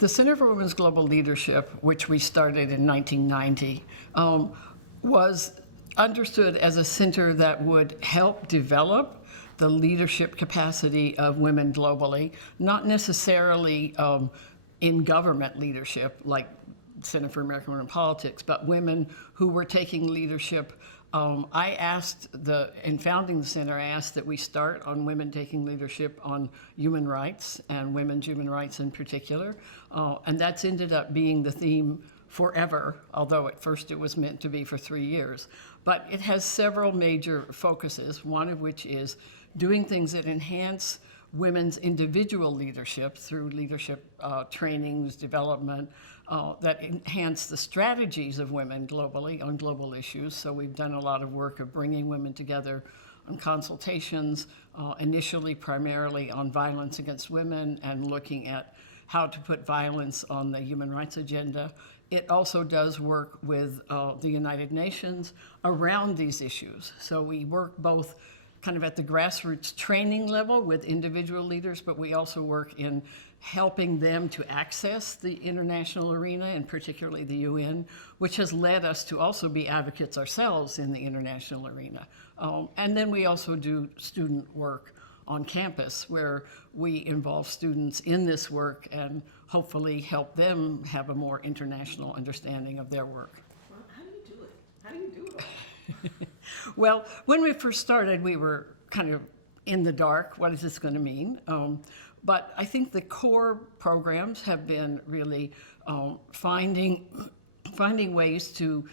The Center for Women's Global Leadership, which we started in 1990, was understood as a center that would help develop the leadership capacity of women globally, not necessarily in government leadership like Center for American Women in Politics, but women who were taking leadership. I asked, in founding the center, I asked that we start on women taking leadership on human rights and women's human rights in particular. And that's ended up being the theme forever, although at first it was meant to be for 3 years. But it has several major focuses, one of which is doing things that enhance women's individual leadership through leadership trainings, development, that enhance the strategies of women globally on global issues. So we've done a lot of work of bringing women together on consultations, initially primarily on violence against women and looking at how to put violence on the human rights agenda. It also does work with the United Nations around these issues. So we work both kind of at the grassroots training level with individual leaders, but we also work in helping them to access the international arena, and particularly the UN, which has led us to also be advocates ourselves in the international arena. And then we also do student work on campus where we involve students in this work and hopefully help them have a more international understanding of their work. Well, how do you do it? How do you do it all? Well, when we first started, we were kind of in the dark. What is this going to mean? But I think the core programs have been really finding ways to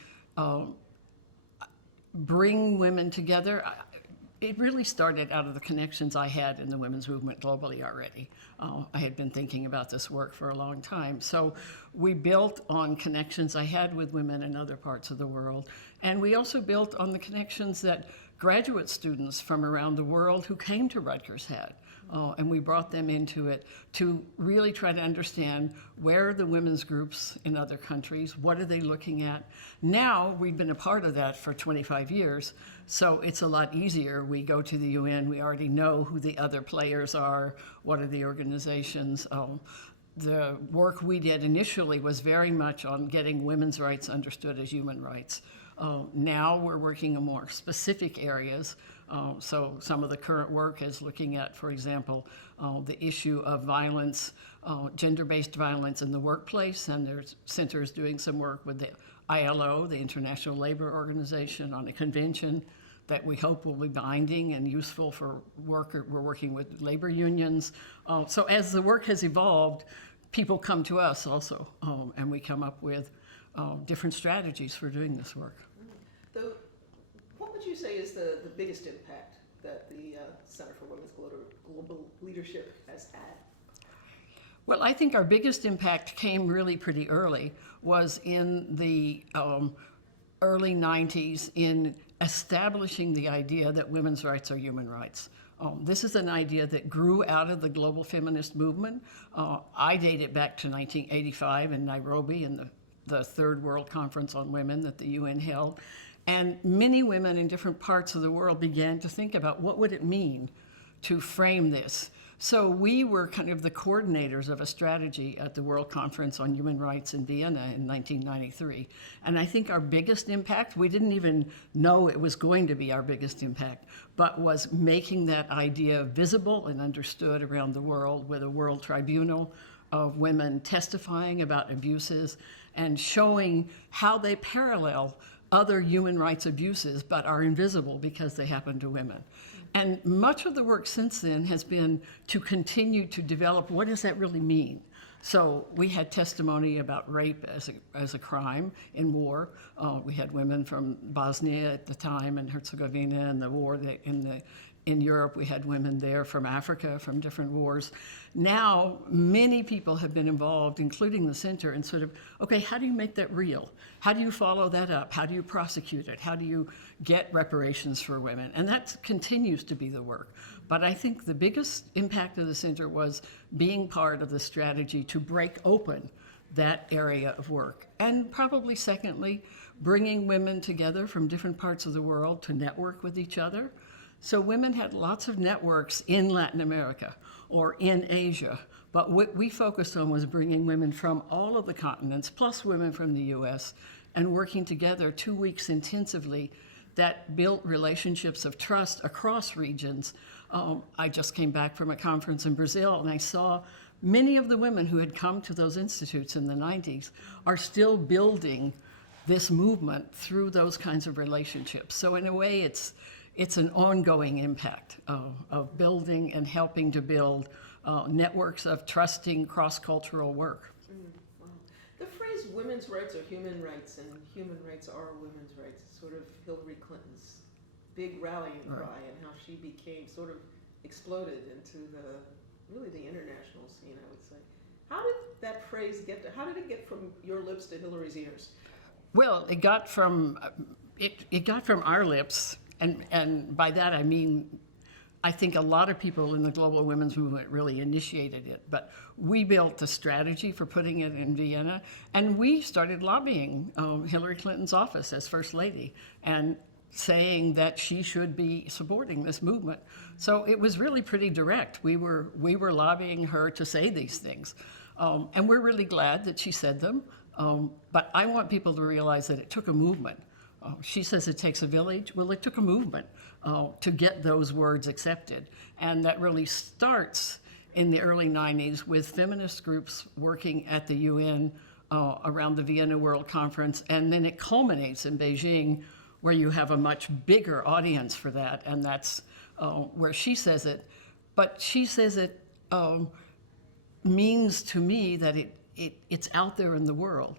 bring women together. It really started out of the connections I had in the women's movement globally already. I had been thinking about this work for a long time. So we built on connections I had with women in other parts of the world. And we also built on the connections that graduate students from around the world who came to Rutgers had. And we brought them into it to really try to understand where are the women's groups in other countries, what are they looking at. Now, we've been a part of that for 25 years, so it's a lot easier. We go to the UN, we already know who the other players are, what are the organizations. The work we did initially was very much on getting women's rights understood as human rights. Now we're working in more specific areas. So some of the current work is looking at, for example, the issue of violence, gender-based violence in the workplace, and there's centers doing some work with the ILO, the International Labor Organization, on a convention that we hope will be binding and useful for work. We're working with labor unions. So as the work has evolved, people come to us also, and we come up with different strategies for doing this work. What would you say is the biggest impact that the Center for Women's Global Leadership has had? Well, I think our biggest impact came really pretty early, was in the early 90s in establishing the idea that women's rights are human rights. This is an idea that grew out of the global feminist movement. I date it back to 1985 in Nairobi in the Third World Conference on Women that the UN held. And many women in different parts of the world began to think about what would it mean to frame this. So we were kind of the coordinators of a strategy at the World Conference on Human Rights in Vienna in 1993. And I think our biggest impact, we didn't even know it was going to be our biggest impact, but was making that idea visible and understood around the world with a world tribunal of women testifying about abuses and showing how they parallel other human rights abuses, but are invisible because they happen to women. And much of the work since then has been to continue to develop what does that really mean. So we had testimony about rape as a crime in war. We had women from Bosnia at the time and Herzegovina and the war in Europe. We had women there from Africa, from different wars. Now, many people have been involved, including the center, in sort of, okay, how do you make that real? How do you follow that up? How do you prosecute it? How do you get reparations for women? And that continues to be the work. But I think the biggest impact of the center was being part of the strategy to break open that area of work. And probably secondly, bringing women together from different parts of the world to network with each other. So women had lots of networks in Latin America. or in Asia. But what we focused on was bringing women from all of the continents, plus women from the US, and working together 2 weeks intensively that built relationships of trust across regions. I just came back from a conference in Brazil, and I saw many of the women who had come to those institutes in the 90s are still building this movement through those kinds of relationships. So in a way, it's an ongoing impact of building and helping to build networks of trusting cross-cultural work. Wow. The phrase women's rights are human rights and human rights are women's rights is sort of Hillary Clinton's big rallying cry, and how she became sort of exploded into really the international scene, I would say. How did that phrase how did it get from your lips to Hillary's ears? Well, it got from our lips, and by that I mean, I think a lot of people in the global women's movement really initiated it, but we built a strategy for putting it in Vienna, and we started lobbying Hillary Clinton's office as First Lady, and saying that she should be supporting this movement. So it was really pretty direct. We were lobbying her to say these things, and we're really glad that she said them. But I want people to realize that it took a movement. She says it takes a village. Well, it took a movement to get those words accepted. And that really starts in the early 90s with feminist groups working at the UN around the Vienna World Conference. And then it culminates in Beijing, where you have a much bigger audience for that. And that's where she says it. But she says it means to me that it's out there in the world.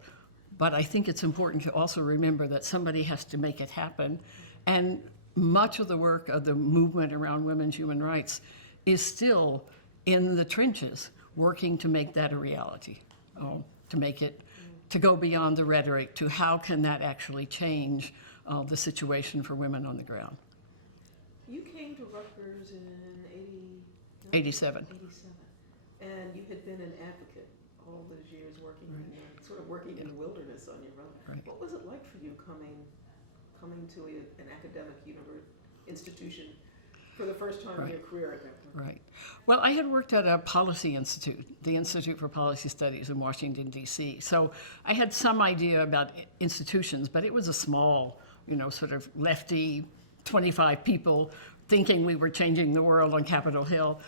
But I think it's important to also remember that somebody has to make it happen. And much of the work of the movement around women's human rights is still in the trenches, working to make that a reality, to go beyond the rhetoric to how can that actually change the situation for women on the ground. You came to Rutgers in 87. And you had been an advocate all those years working working in the wilderness on your own. Right. What was it like for you coming to an academic institution for the first time in your career at that point? Right. Well, I had worked at a policy institute, the Institute for Policy Studies in Washington, D.C. So I had some idea about institutions, but it was a small, sort of lefty, 25 people thinking we were changing the world on Capitol Hill.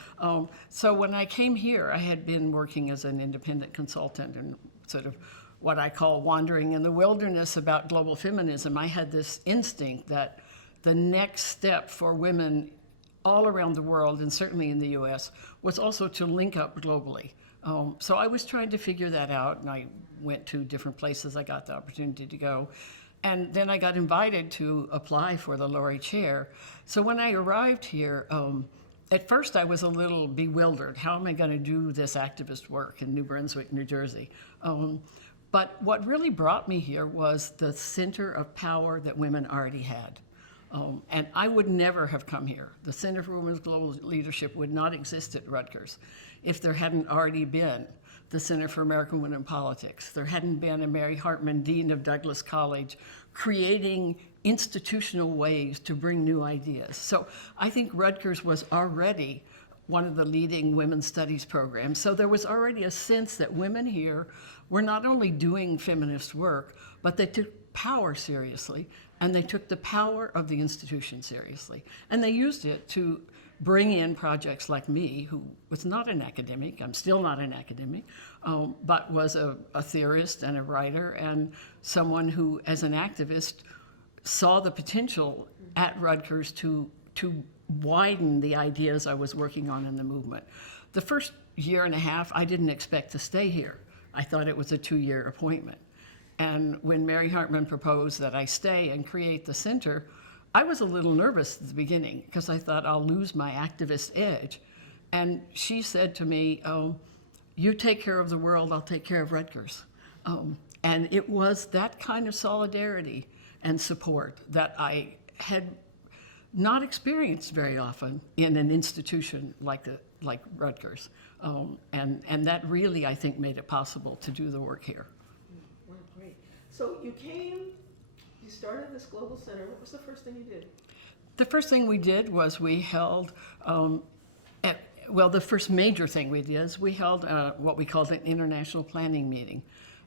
So when I came here, I had been working as an independent consultant and sort of what I call wandering in the wilderness about global feminism. I had this instinct that the next step for women all around the world, and certainly in the US, was also to link up globally. So I was trying to figure that out, and I went to different places I got the opportunity to go. And then I got invited to apply for the Laurie Chair. So when I arrived here, at first I was a little bewildered. How am I going to do this activist work in New Brunswick, New Jersey? But what really brought me here was the center of power that women already had. And I would never have come here. The Center for Women's Global Leadership would not exist at Rutgers if there hadn't already been the Center for American Women in Politics. There hadn't been a Mary Hartman, Dean of Douglas College, creating institutional ways to bring new ideas. So I think Rutgers was already one of the leading women's studies programs. So there was already a sense that women here were not only doing feminist work, but they took power seriously, and they took the power of the institution seriously. And they used it to bring in projects like me, who was not an academic, I'm still not an academic, but was a theorist and a writer, and someone who, as an activist, saw the potential at Rutgers to widen the ideas I was working on in the movement. The first year and a half, I didn't expect to stay here. I thought it was a 2-year appointment. And when Mary Hartman proposed that I stay and create the center, I was a little nervous at the beginning because I thought I'll lose my activist edge. And she said to me, you take care of the world, I'll take care of Rutgers. And it was that kind of solidarity and support that I had not experienced very often in an institution like Rutgers. And that really, I think, made it possible to do the work here. Wow, great. So you started this global center. What was the first thing you did? The first thing we did was we held, Well, the first major thing we did is we held what we called an international planning meeting.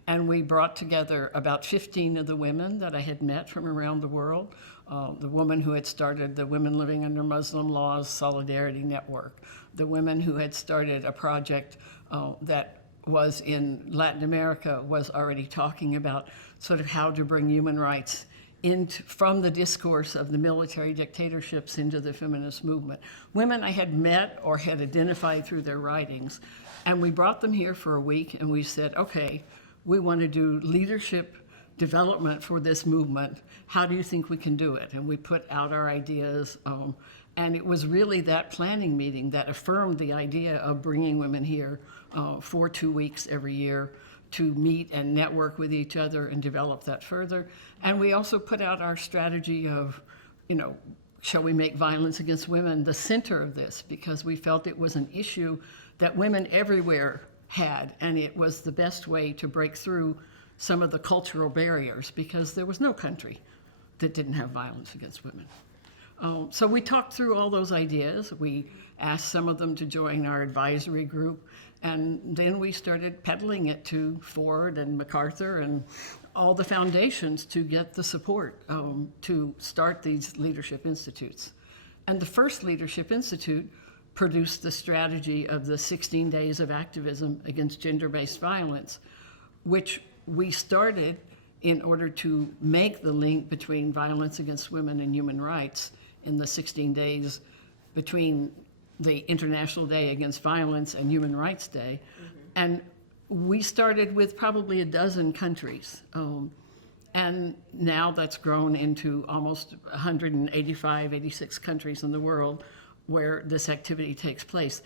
And we brought together about 15 of the women that I had met from around the world. The woman who had started the Women Living Under Muslim Laws Solidarity Network, the women who had started a project that was in Latin America, was already talking about sort of how to bring human rights from the discourse of the military dictatorships into the feminist movement. Women I had met or had identified through their writings, and we brought them here for a week and we said, okay, we want to do leadership development for this movement. How do you think we can do it? And we put out our ideas, and it was really that planning meeting that affirmed the idea of bringing women here for 2 weeks every year to meet and network with each other and develop that further. And we also put out our strategy of, shall we make violence against women the center of this, because we felt it was an issue that women everywhere had, and it was the best way to break through some of the cultural barriers, because there was no country that didn't have violence against women. So we talked through all those ideas. We asked some of them to join our advisory group, and then we started peddling it to Ford and MacArthur and all the foundations to get the support to start these leadership institutes. And the first Leadership Institute produced the strategy of the 16 days of activism against gender-based violence, which we started in order to make the link between violence against women and human rights in the 16 days between the International Day Against Violence and Human Rights Day. And we started with probably a dozen countries. And now that's grown into almost 185, 86 countries in the world where this activity takes place.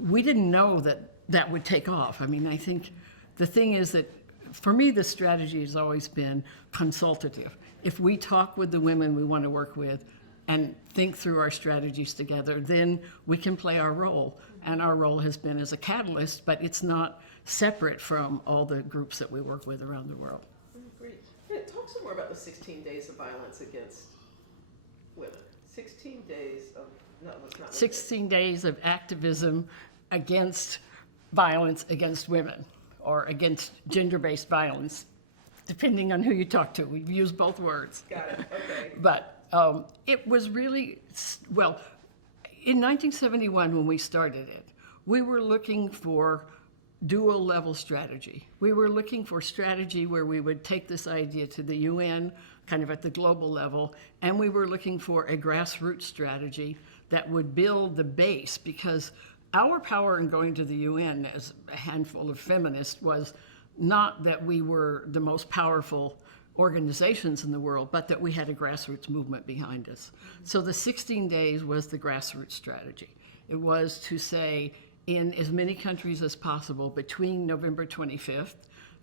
We didn't know that that would take off. I mean, I think the thing is that for me, the strategy has always been consultative. If we talk with the women we want to work with and think through our strategies together, then we can play our role. And our role has been as a catalyst, but it's not separate from all the groups that we work with around the world. Great. Yeah, talk some more about the 16 days of violence against women. 16 days of, no, it's not. 16 days of activism against violence against women, or against gender-based violence, depending on who you talk to. We've used both words. Got it, okay. But it was really, well, in 1971 when we started it, we were looking for dual level strategy. We were looking for strategy where we would take this idea to the UN, kind of at the global level, and we were looking for a grassroots strategy that would build the base, because our power in going to the UN as a handful of feminists was not that we were the most powerful organizations in the world, but that we had a grassroots movement behind us. So the 16 days was the grassroots strategy. It was to say, in as many countries as possible between November 25th,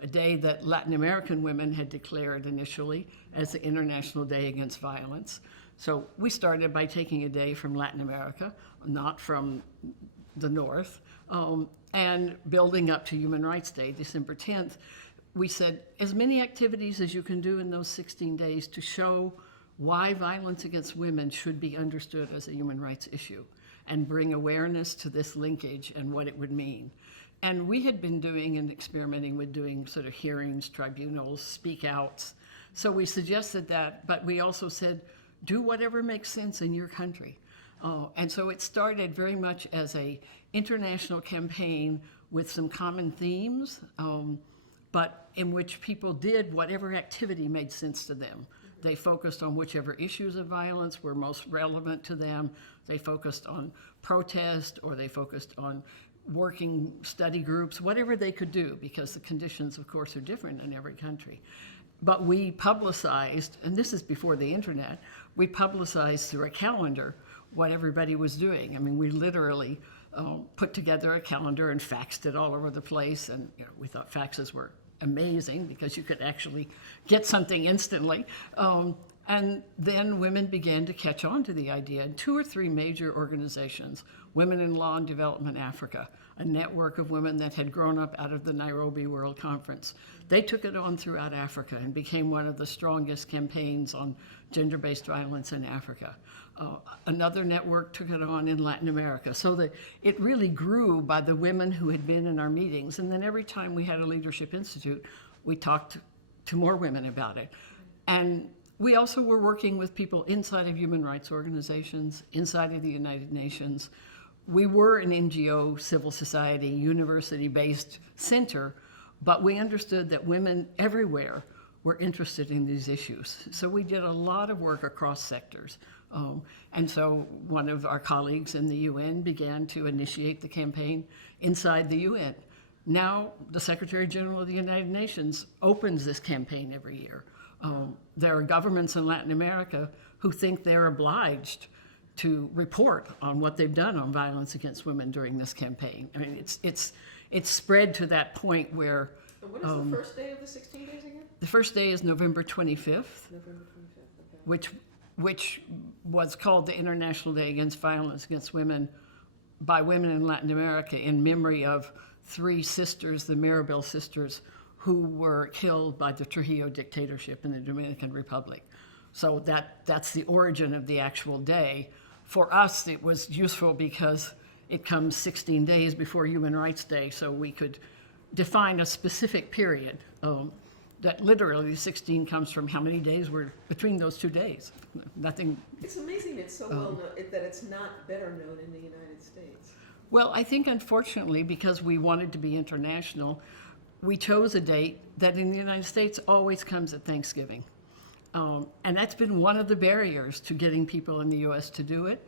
a day that Latin American women had declared initially as the International Day Against Violence. So we started by taking a day from Latin America, not from the North, and building up to Human Rights Day, December 10th. We said, as many activities as you can do in those 16 days to show why violence against women should be understood as a human rights issue, and bring awareness to this linkage and what it would mean. And we had been doing and experimenting with doing sort of hearings, tribunals, speak outs. So we suggested that, but we also said, do whatever makes sense in your country. And so it started very much as a international campaign with some common themes, but in which people did whatever activity made sense to them. They focused on whichever issues of violence were most relevant to them. They focused on protest, or they focused on working study groups, whatever they could do, because the conditions, of course, are different in every country. But we publicized, and this is before the internet, we publicized through a calendar what everybody was doing. I mean, we literally put together a calendar and faxed it all over the place, and we thought faxes were amazing because you could actually get something instantly. And then women began to catch on to the idea. And 2 or 3 major organizations, Women in Law and Development Africa, a network of women that had grown up out of the Nairobi World Conference. They took it on throughout Africa and became one of the strongest campaigns on gender-based violence in Africa. Another network took it on in Latin America. So that it really grew by the women who had been in our meetings. And then every time we had a Leadership Institute, we talked to more women about it. And we also were working with people inside of human rights organizations, inside of the United Nations. We were an NGO, civil society, university-based center, but we understood that women everywhere were interested in these issues. So we did a lot of work across sectors. And so one of our colleagues in the UN began to initiate the campaign inside the UN. Now the Secretary General of the United Nations opens this campaign every year. There are governments in Latin America who think they're obliged to report on what they've done on violence against women during this campaign. I mean, it's spread to that point where. And what is the first day of the 16 days again? The first day is November 25th. November 25th, okay. Which was called the International Day Against Violence Against Women by women in Latin America in memory of 3 sisters, the Mirabal sisters, who were killed by the Trujillo dictatorship in the Dominican Republic. So that's the origin of the actual day. For us, it was useful because it comes 16 days before Human Rights Day, so we could define a specific period. That literally 16 comes from how many days were between those 2 days. Nothing. It's amazing it's so well known, that it's not better known in the United States. Well, I think unfortunately, because we wanted to be international, we chose a date that in the United States always comes at Thanksgiving. And that's been one of the barriers to getting people in the US to do it.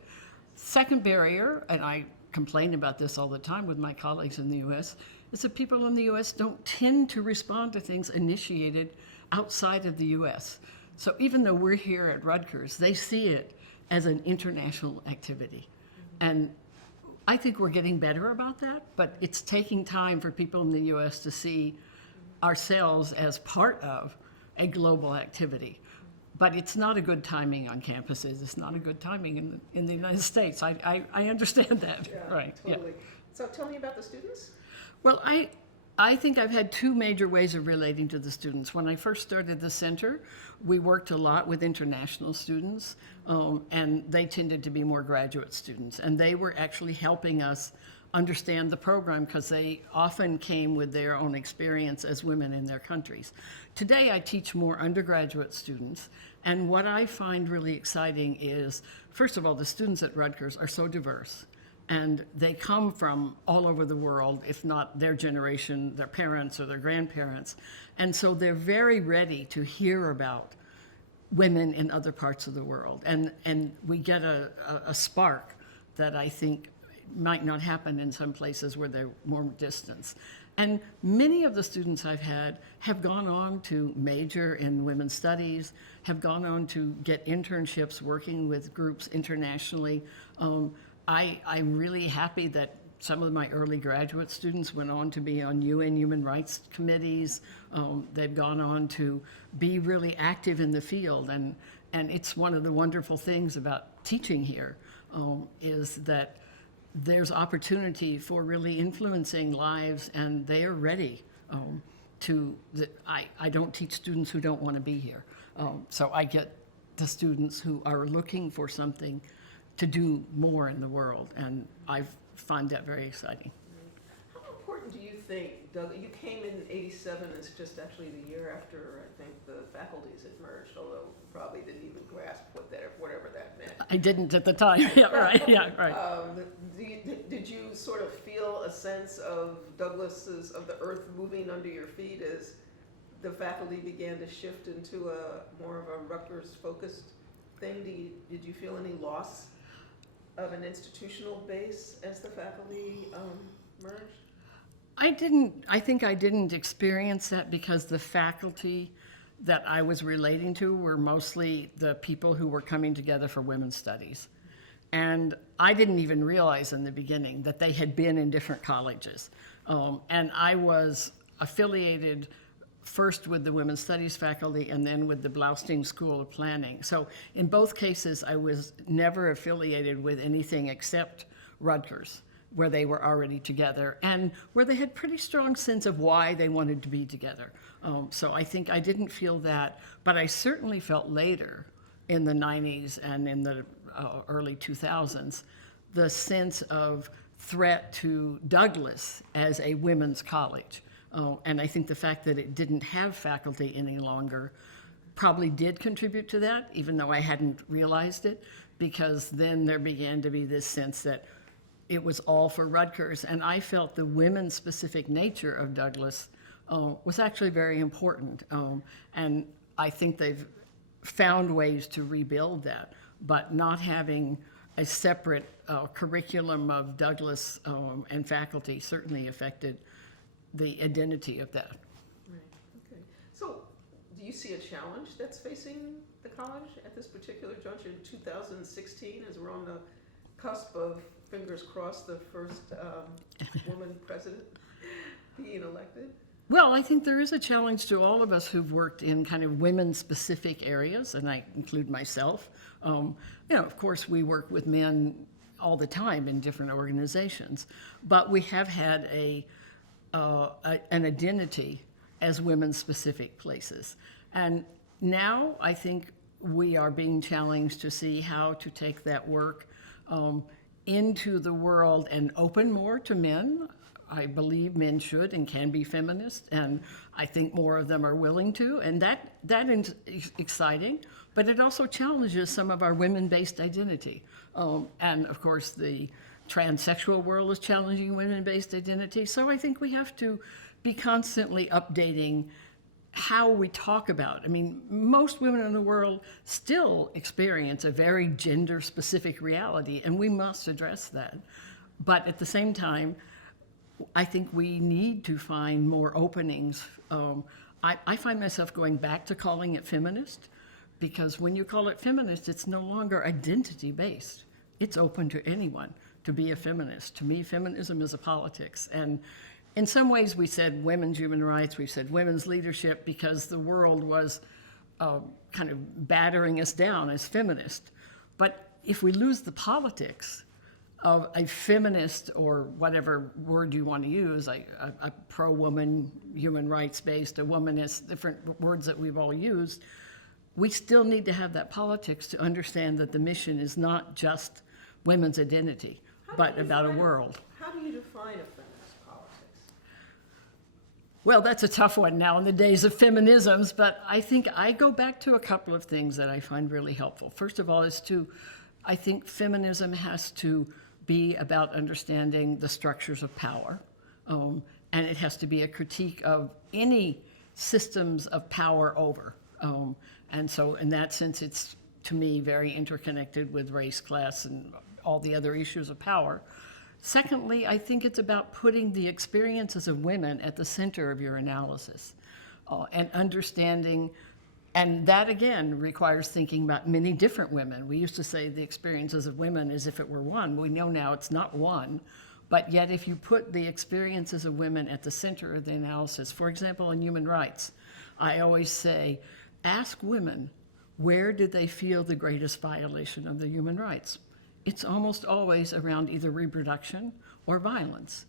Second barrier, and I complain about this all the time with my colleagues in the US, is that people in the US don't tend to respond to things initiated outside of the US. So even though we're here at Rutgers, they see it as an international activity. And I think we're getting better about that, but it's taking time for people in the US to see ourselves as part of a global activity. But it's not a good timing on campuses. It's not a good timing in the United States. I understand that. Yeah, right. totally. Yeah. So tell me about the students. Well, I think I've had 2 major ways of relating to the students. When I first started the center, we worked a lot with international students, and they tended to be more graduate students. And they were actually helping us understand the program because they often came with their own experience as women in their countries. Today, I teach more undergraduate students, and what I find really exciting is, first of all, the students at Rutgers are so diverse. And they come from all over the world, if not their generation, their parents or their grandparents. And so they're very ready to hear about women in other parts of the world. And we get a spark that I think might not happen in some places where they're more distant. And many of the students I've had have gone on to major in women's studies, have gone on to get internships working with groups internationally. I'm really happy that some of my early graduate students went on to be on UN human rights committees. They've gone on to be really active in the field. And it's one of the wonderful things about teaching here is that there's opportunity for really influencing lives, and they are ready I don't teach students who don't want to be here. So I get the students who are looking for something to do more in the world, and I find that very exciting. How important do you think, Doug, you came in '87, it's just actually the year after I think the faculties had merged, although you probably didn't even grasp whatever that meant. I didn't at the time. Yeah, right. Yeah, right. Did you sort of feel a sense of of the earth moving under your feet as the faculty began to shift into more of a Rutgers-focused thing? Did you feel any loss of an institutional base as the faculty merged? I think I didn't experience that because the faculty that I was relating to were mostly the people who were coming together for women's studies. And I didn't even realize in the beginning that they had been in different colleges. And I was affiliated first with the Women's Studies faculty and then with the Blaustein School of Planning. So in both cases, I was never affiliated with anything except Rutgers. where they were already together and where they had pretty strong sense of why they wanted to be together. So I think I didn't feel that, but I certainly felt later in the 90s and in the early 2000s, the sense of threat to Douglas as a women's college. And I think the fact that it didn't have faculty any longer probably did contribute to that, even though I hadn't realized it, because then there began to be this sense that it was all for Rutgers. And I felt the women-specific nature of Douglas was actually very important. And I think they've found ways to rebuild that, but not having a separate curriculum of Douglas and faculty certainly affected the identity of that. Right, okay. So do you see a challenge that's facing the college at this particular juncture in 2016 as we're on the cusp of, fingers crossed, the first woman president being elected? Well, I think there is a challenge to all of us who've worked in kind of women-specific areas, and I include myself. Of course, we work with men all the time in different organizations, but we have had an identity as women-specific places. And now I think we are being challenged to see how to take that work into the world and open more to men. I believe men should and can be feminist, and I think more of them are willing to, and that is exciting, but it also challenges some of our women-based identity. And of course, the transsexual world is challenging women-based identity, so I think we have to be constantly updating how we talk about. I mean, most women in the world still experience a very gender-specific reality, and we must address that. But at the same time, I think we need to find more openings. I find myself going back to calling it feminist, because when you call it feminist, it's no longer identity-based. It's open to anyone to be a feminist. To me, feminism is a politics. And in some ways, we said women's human rights, we said women's leadership, because the world was kind of battering us down as feminist. But if we lose the politics of a feminist, or whatever word you want to use, a pro-woman, human rights-based, a womanist, different words that we've all used, we still need to have that politics to understand that the mission is not just women's identity, but about a world. How do you define a feminist politics? Well, that's a tough one now in the days of feminisms, but I think I go back to a couple of things that I find really helpful. First of all I think feminism has to be about understanding the structures of power, and it has to be a critique of any systems of power over. And so in that sense, it's, to me, very interconnected with race, class, and all the other issues of power. Secondly, I think it's about putting the experiences of women at the center of your analysis and understanding. And that, again, requires thinking about many different women. We used to say the experiences of women as if it were one. We know now it's not one. But yet, if you put the experiences of women at the center of the analysis, for example, in human rights, I always say, ask women, where did they feel the greatest violation of the human rights? It's almost always around either reproduction or violence.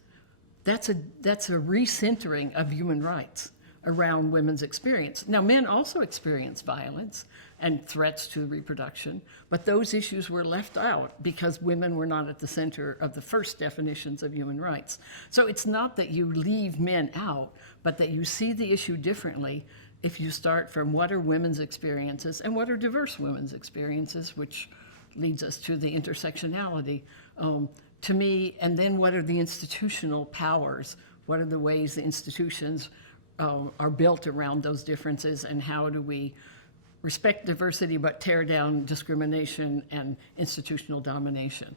That's a recentering of human rights around women's experience. Now, men also experience violence and threats to reproduction, but those issues were left out because women were not at the center of the first definitions of human rights. So it's not that you leave men out, but that you see the issue differently if you start from what are women's experiences and what are diverse women's experiences, which leads us to the intersectionality. To me, and then what are the institutional powers? What are the ways the institutions are built around those differences, and how do we respect diversity but tear down discrimination and institutional domination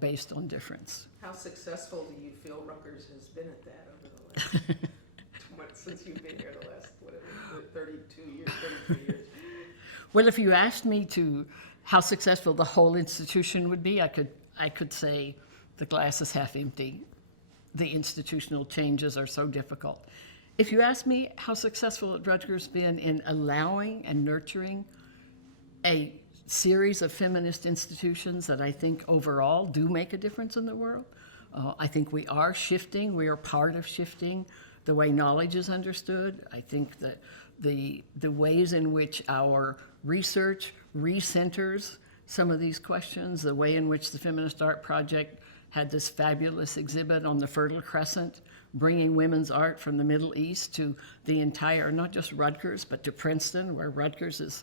based on difference? How successful do you feel Rutgers has been at that over the last, since you've been here the last, 32 years, 33 years? Well, if you asked me how successful the whole institution would be, I could say the glass is half empty. The institutional changes are so difficult. If you ask me how successful has Rutgers been in allowing and nurturing a series of feminist institutions that I think overall do make a difference in the world, I think we are shifting. We are part of shifting the way knowledge is understood. I think that the ways in which our research recenters some of these questions, the way in which the Feminist Art Project had this fabulous exhibit on the Fertile Crescent, bringing women's art from the Middle East to the entire, not just Rutgers, but to Princeton, where Rutgers is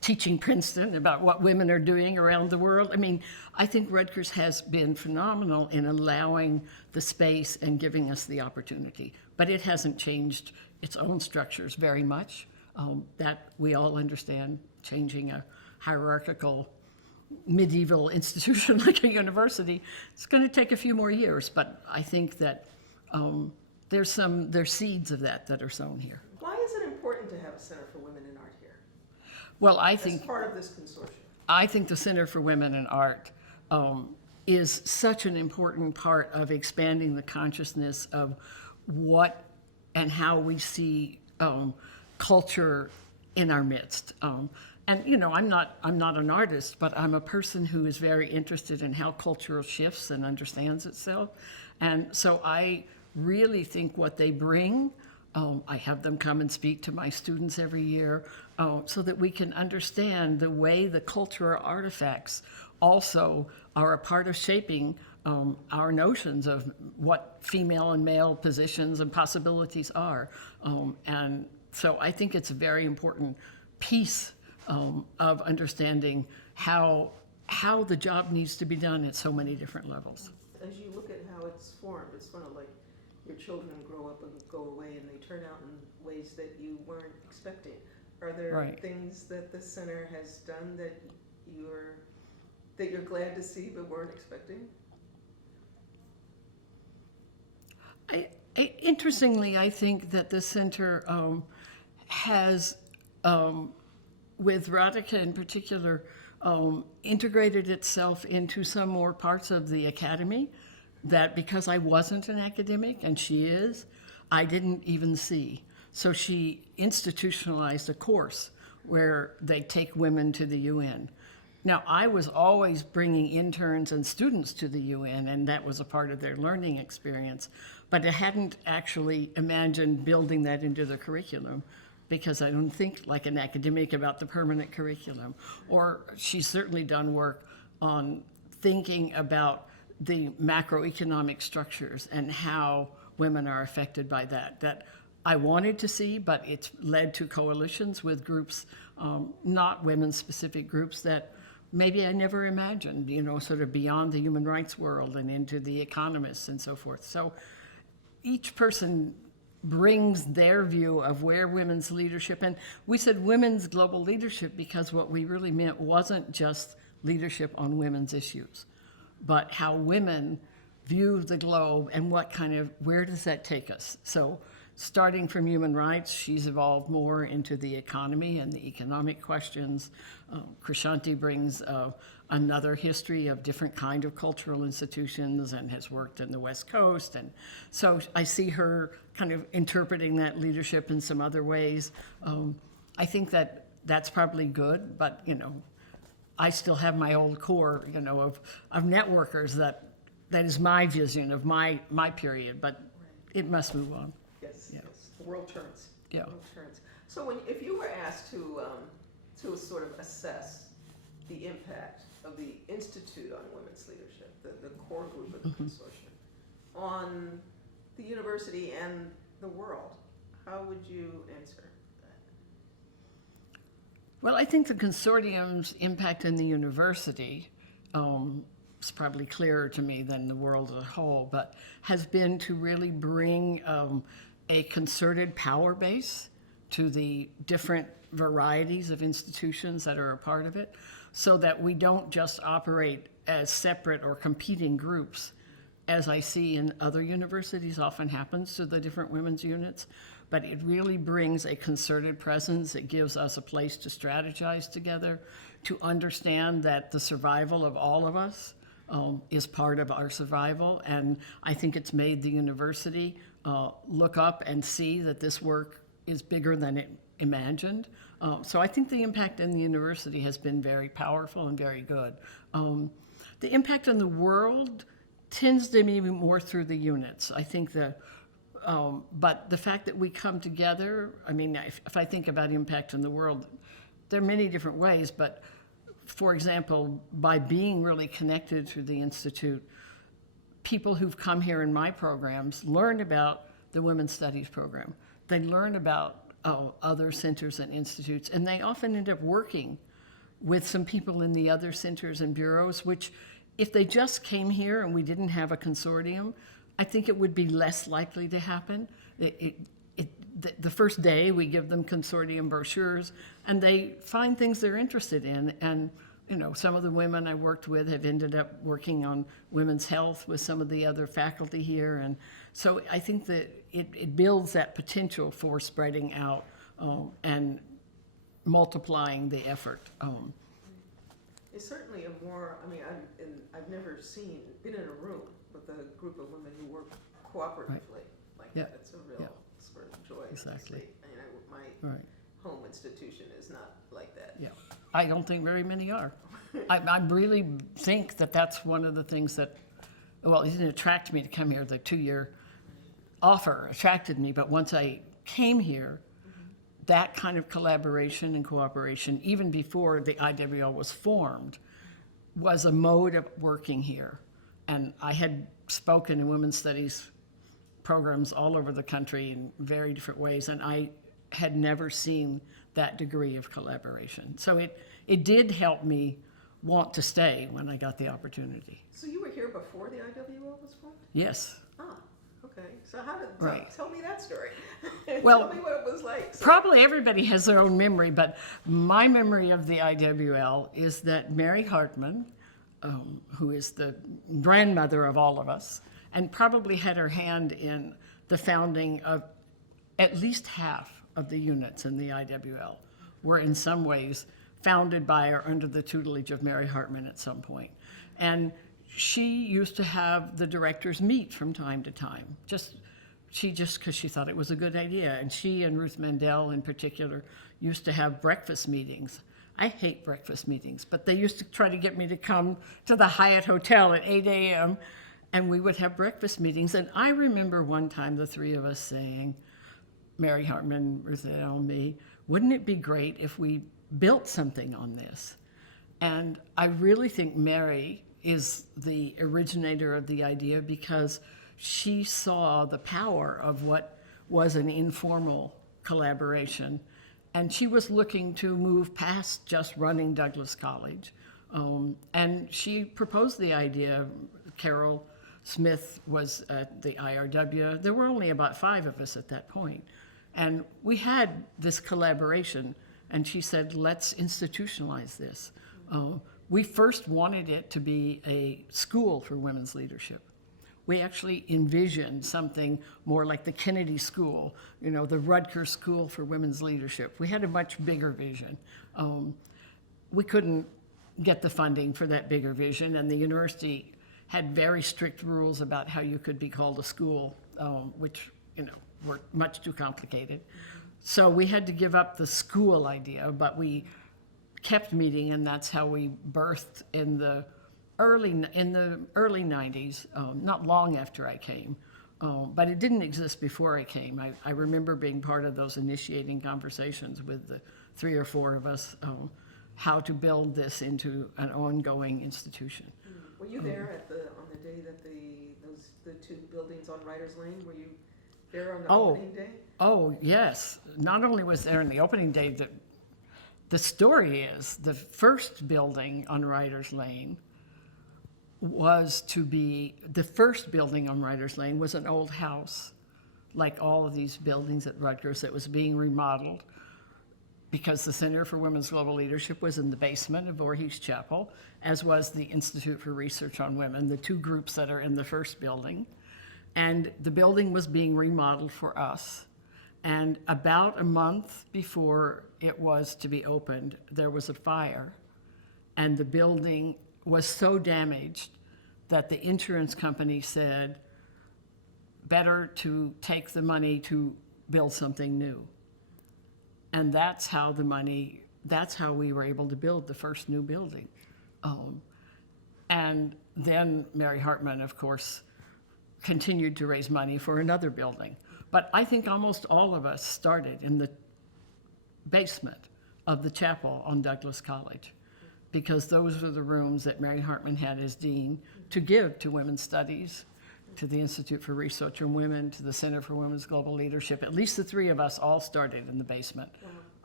teaching Princeton about what women are doing around the world. I mean, I think Rutgers has been phenomenal in allowing the space and giving us the opportunity, but it hasn't changed its own structures very much. That we all understand, changing a hierarchical medieval institution like a university, it's going to take a few more years, but I think that there's seeds of that are sown here. Why is it important to have a Center for Women in Art here? Well, As part of this consortium. I think the Center for Women in Art is such an important part of expanding the consciousness of what and how we see culture in our midst. And you know, I'm not an artist, but I'm a person who is very interested in how culture shifts and understands itself. And so I really think what they bring, I have them come and speak to my students every year, so that we can understand the way the cultural artifacts also are a part of shaping our notions of what female and male positions and possibilities are. And so I think it's a very important piece of understanding how the job needs to be done at so many different levels. As you look at how it's formed, it's sort of like your children grow up and go away and they turn out in ways that you weren't expecting. Are there things that the center has done that you're glad to see but weren't expecting? Interestingly, I think that the center has, with Radhika in particular, integrated itself into some more parts of the academy that, because I wasn't an academic and she is, I didn't even see. So she institutionalized a course where they take women to the UN. Now, I was always bringing interns and students to the UN, and that was a part of their learning experience, but I hadn't actually imagined building that into the curriculum, because I don't think like an academic about the permanent curriculum. Or she's certainly done work on thinking about the macroeconomic structures and how women are affected by that I wanted to see, but it's led to coalitions with groups, not women-specific groups, that maybe I never imagined, you know, sort of beyond the human rights world and into the economists and so forth. So each person brings their view of where women's leadership, and we said women's global leadership because what we really meant wasn't just leadership on women's issues, but how women view the globe and where does that take us? So starting from human rights, she's evolved more into the economy and the economic questions. Krishanti brings another history of different kind of cultural institutions and has worked in the West Coast. And so I see her kind of interpreting that leadership in some other ways. I think that that's probably good, but, you know, I still have my old core, you know, of networkers that is my vision of my period, but it must move on. Yes, Yeah. yes. The world turns. Yeah. The world turns. So if you were asked to sort of assess the impact of the Institute on Women's Leadership, the core group of the consortium, on the university and the world, how would you answer that? Well, I think the consortium's impact in the university is probably clearer to me than the world as a whole, but has been to really bring a concerted power base to the different varieties of institutions that are a part of it, so that we don't just operate as separate or competing groups, as I see in other universities often happens to the different women's units, but it really brings a concerted presence. It gives us a place to strategize together, to understand that the survival of all of us is part of our survival, and I think it's made the university look up and see that this work is bigger than it imagined. So I think the impact in the university has been very powerful and very good. The impact on the world tends to be more through the units. I think but the fact that we come together, I mean, if I think about impact in the world, there are many different ways, but for example, by being really connected through the Institute, people who've come here in my programs learn about the Women's Studies program. They learn about other centers and institutes, and they often end up working with some people in the other centers and bureaus, which if they just came here and we didn't have a consortium, I think it would be less likely to happen. The first day we give them consortium brochures and they find things they're interested in. And you know, some of the women I worked with have ended up working on women's health with some of the other faculty here. And so I think that it builds that potential for spreading out and multiplying the effort. It's certainly a more, I mean, I've never been in a room with a group of women who work cooperatively like that. It's a real sort of joy. Exactly. I mean, my home institution is not like that. Yeah, I don't think very many are. I really think that that's one of the things that, well, it didn't attract me to come here. The 2-year offer attracted me, but once I came here, that kind of collaboration and cooperation, even before the IWL was formed, was a mode of working here. And I had spoken in women's studies programs all over the country in very different ways, and I had never seen that degree of collaboration. So it did help me want to stay when I got the opportunity. So you were here before the IWL was formed? Yes. Okay, so tell me that story. Well, tell me what it was like. So. Probably everybody has their own memory, but my memory of the IWL is that Mary Hartman, who is the grandmother of all of us, and probably had her hand in the founding of at least half of the units in the IWL, were in some ways founded by or under the tutelage of Mary Hartman at some point. And she used to have the directors meet from time to time, just because she thought it was a good idea. And she and Ruth Mandel in particular used to have breakfast meetings. I hate breakfast meetings, but they used to try to get me to come to the Hyatt Hotel at 8 a.m. and we would have breakfast meetings. And I remember one time the three of us saying, Mary Hartman, Ruth Mandel, and me, wouldn't it be great if we built something on this? And I really think Mary is the originator of the idea because she saw the power of what was an informal collaboration. And she was looking to move past just running Douglas College. And she proposed the idea. Carol Smith was at the IRW. There were only about 5 of us at that point. And we had this collaboration. And she said, let's institutionalize this. We first wanted it to be a school for women's leadership. We actually envisioned something more like the Kennedy School, you know, the Rutgers School for Women's Leadership. We had a much bigger vision. We couldn't get the funding for that bigger vision, and the university had very strict rules about how you could be called a school, which, you know, were much too complicated. So we had to give up the school idea, but we kept meeting, and that's how we birthed in the early 90s, not long after I came, but it didn't exist before I came. I remember being part of those initiating conversations with the 3 or 4 of us, how to build this into an ongoing institution. Were you there on the day that the 2 buildings on Writers Lane? Were you there on the opening day? Oh yes. Not only was there on the opening day, the story is the first building on Writers Lane was the first building on Writers Lane was an old house, like all of these buildings at Rutgers, that was being remodeled because the Center for Women's Global Leadership was in the basement of Voorhees Chapel, as was the Institute for Research on Women, the 2 groups that are in the first building. And the building was being remodeled for us. And about a month before it was to be opened, there was a fire, and the building was so damaged that the insurance company said, better to take the money to build something new. And that's how we were able to build the first new building. And then Mary Hartman, of course, continued to raise money for another building. But I think almost all of us started in the basement of the chapel on Douglas College, because those were the rooms that Mary Hartman had as dean to give to women's studies, to the Institute for Research on Women, to the Center for Women's Global Leadership. At least the three of us all started in the basement.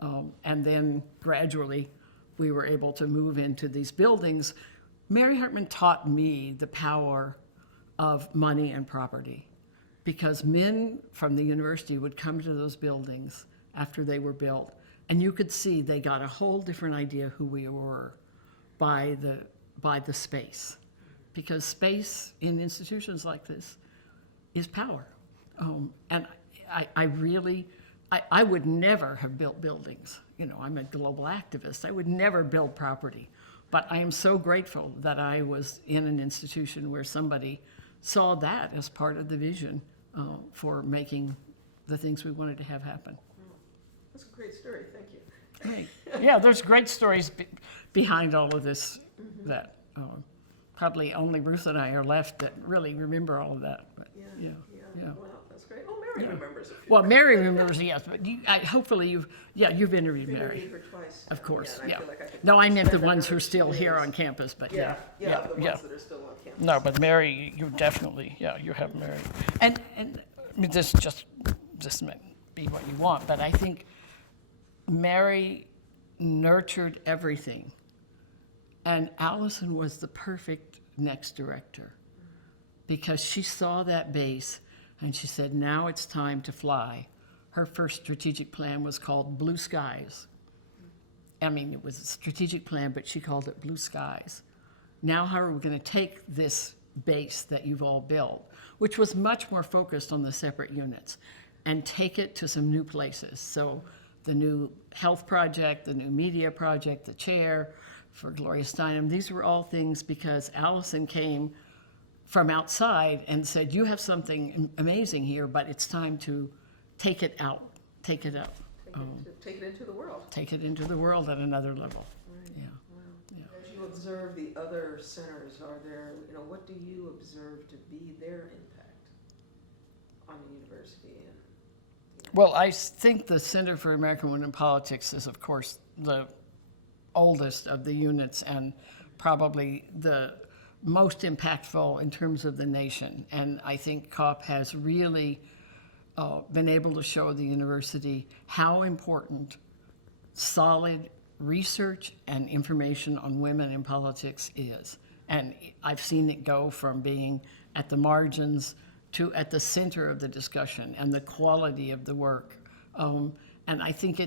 And then gradually we were able to move into these buildings. Mary Hartman taught me the power of money and property, because men from the university would come to those buildings after they were built, and you could see they got a whole different idea who we were by the space, because space in institutions like this is power. And I would never have built buildings. You know, I'm a global activist. I would never build property. But I am so grateful that I was in an institution where somebody saw that as part of the vision for making the things we wanted to have happen. That's a great story. Thank you. Right. Yeah, there's great stories behind all of this that probably only Ruth and I are left that really remember all of that. But, yeah. Wow, that's great. Oh, Mary remembers a few. Well, Mary remembers, yes, but hopefully you've interviewed Mary. Interviewed her twice. Of course, And I yeah. feel like I could No, I meant the remember ones who her are still here years. on campus, but The ones that are still on campus. No, but Mary, you definitely, you have Mary. And I mean, this may be what you want, but I think Mary nurtured everything. And Allison was the perfect next director, because she saw that base and she said, now it's time to fly. Her first strategic plan was called Blue Skies. I mean, it was a strategic plan, but she called it Blue Skies. Now how are we going to take this base that you've all built, which was much more focused on the separate units, and take it to some new places? So the new health project, the new media project, the chair for Gloria Steinem, these were all things because Allison came from outside and said, you have something amazing here, but it's time to take it out, take it up. Take it into the world. Take it into the world at another level. Right. Yeah. Wow. Yeah. As you observe the other centers, are there, what do you observe to be their impact on the university? Well, I think the Center for American Women in Politics is, of course, the oldest of the units and probably the most impactful in terms of the nation. And I think COP has really been able to show the university how important solid research and information on women in politics is. And I've seen it go from being at the margins to at the center of the discussion and the quality of the work. And I think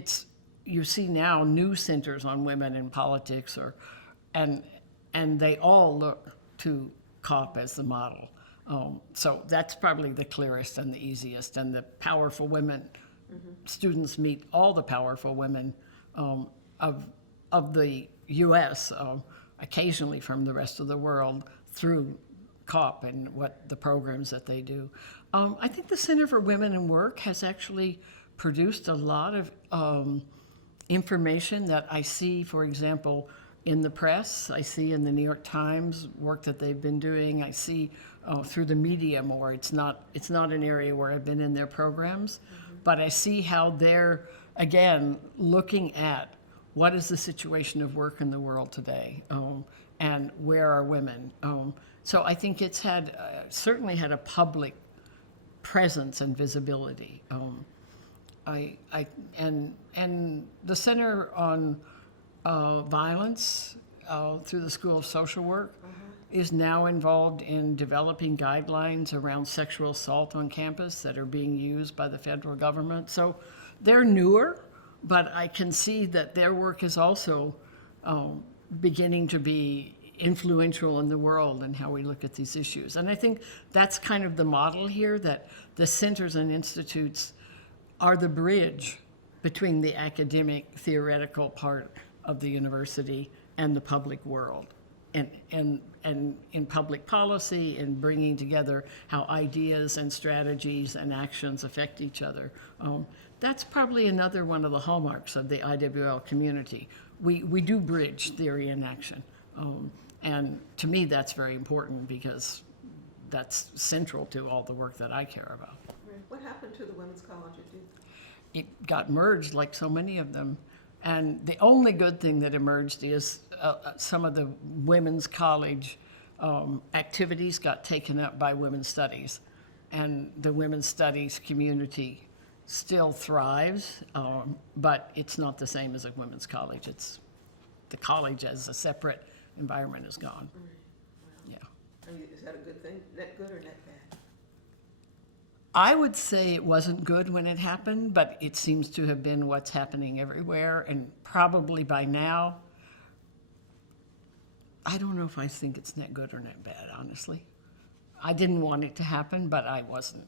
you see now new centers on women in politics, and they all look to COP as the model. So that's probably the clearest and the easiest, and the powerful women. Students meet all the powerful women of the U.S., occasionally from the rest of the world, through COP and what the programs that they do. I think the Center for Women in Work has actually produced a lot of information that I see, for example, in the press. I see in the New York Times work that they've been doing. I see through the media more. It's not an area where I've been in their programs, but I see how they're, again, looking at what is the situation of work in the world today, and where are women. So I think it's certainly had a public presence and visibility. And the Center on Violence through the School of Social Work is now involved in developing guidelines around sexual assault on campus that are being used by the federal government. So they're newer, but I can see that their work is also beginning to be influential in the world and how we look at these issues. And I think that's kind of the model here, that the centers and institutes are the bridge between the academic, theoretical part of the university and the public world, and in public policy, and bringing together how ideas and strategies and actions affect each other. That's probably another one of the hallmarks of the IWL community. We do bridge theory and action. And to me, that's very important because that's central to all the work that I care about. Right. What happened to the Women's College at Duke? It got merged like so many of them. And the only good thing that emerged is some of the women's college activities got taken up by women's studies. And the women's studies community still thrives, but it's not the same as a women's college. It's the college as a separate environment is gone. Right. Wow. Yeah. I mean, is that a good thing? Net good or net bad? I would say it wasn't good when it happened, but it seems to have been what's happening everywhere, and probably by now, I don't know if I think it's net good or net bad, honestly. I didn't want it to happen, but I wasn't.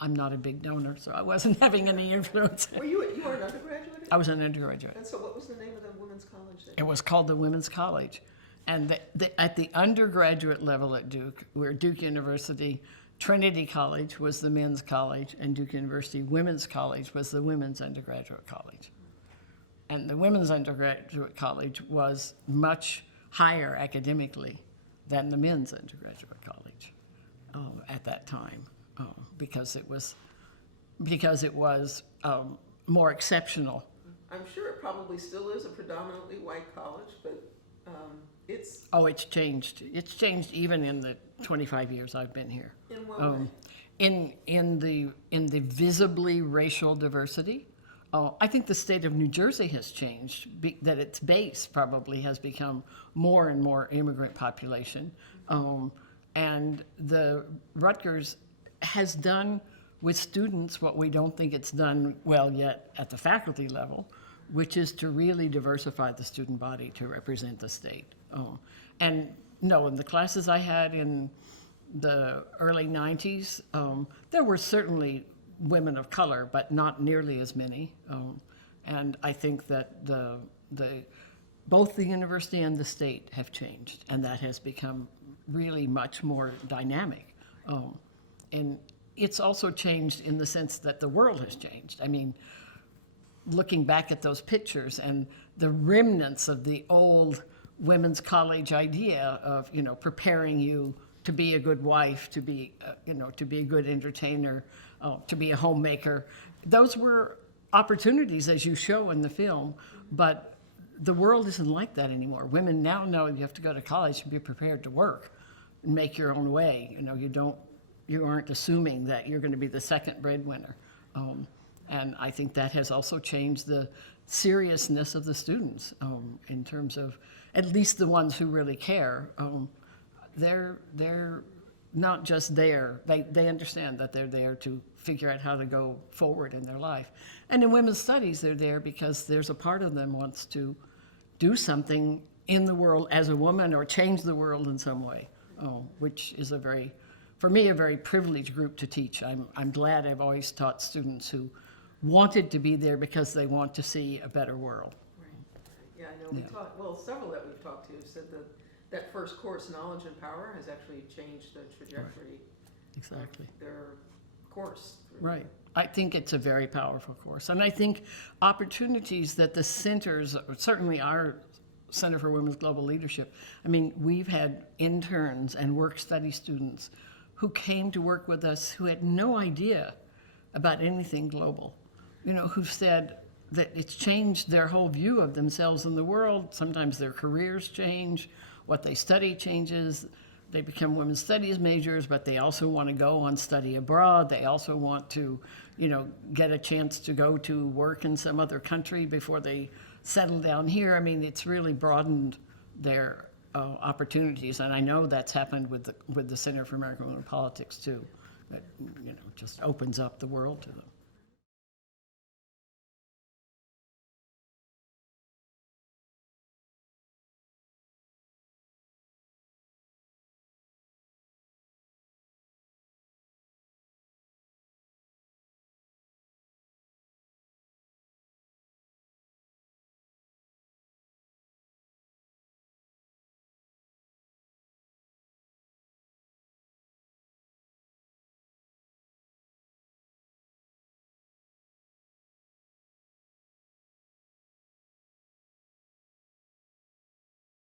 I'm not a big donor, so I wasn't having any influence. You were an undergraduate? I was an undergraduate. And so what was the name of the women's college then? It was called the Women's College. And at the undergraduate level at Duke, where Duke University, Trinity College was the men's college, and Duke University Women's College was the women's undergraduate college. And the women's undergraduate college was much higher academically than the men's undergraduate college at that time, because it was more exceptional. I'm sure it probably still is a predominantly white college, but it's... Oh, it's changed. It's changed even in the 25 years I've been here. In what way? In the visibly racial diversity, I think the state of New Jersey has changed, that its base probably has become more and more immigrant population. And the Rutgers has done with students what we don't think it's done well yet at the faculty level, which is to really diversify the student body to represent the state. And no, in the classes I had in the early 90s, there were certainly women of color, but not nearly as many. And I think that both the university and the state have changed, and that has become really much more dynamic. And it's also changed in the sense that the world has changed. I mean, looking back at those pictures and the remnants of the old women's college idea of, preparing you to be a good wife, to be a good entertainer, to be a homemaker. Those were opportunities, as you show in the film, but the world isn't like that anymore. Women now know you have to go to college to be prepared to work and make your own way. You aren't assuming that you're going to be the second breadwinner. And I think that has also changed the seriousness of the students in terms of, at least the ones who really care. They're not just there. They understand that they're there to figure out how to go forward in their life. And in women's studies, they're there because there's a part of them wants to do something in the world as a woman or change the world in some way, which is for me, a very privileged group to teach. I'm glad I've always taught students who wanted to be there because they want to see a better world. Right. Yeah, I know. Several that we've talked to have said that first course, Knowledge and Power, has actually changed the trajectory Exactly. of their course. Right. I think it's a very powerful course. And I think opportunities that the centers, certainly our Center for Women's Global Leadership, we've had interns and work study students who came to work with us who had no idea about anything global, who said that it's changed their whole view of themselves in the world. Sometimes their careers change, what they study changes. They become women's studies majors, but they also want to go on study abroad. They also want to, get a chance to go to work in some other country before they settle down here. It's really broadened their opportunities, and I know that's happened with the Center for American Women in Politics too. That just opens up the world to them.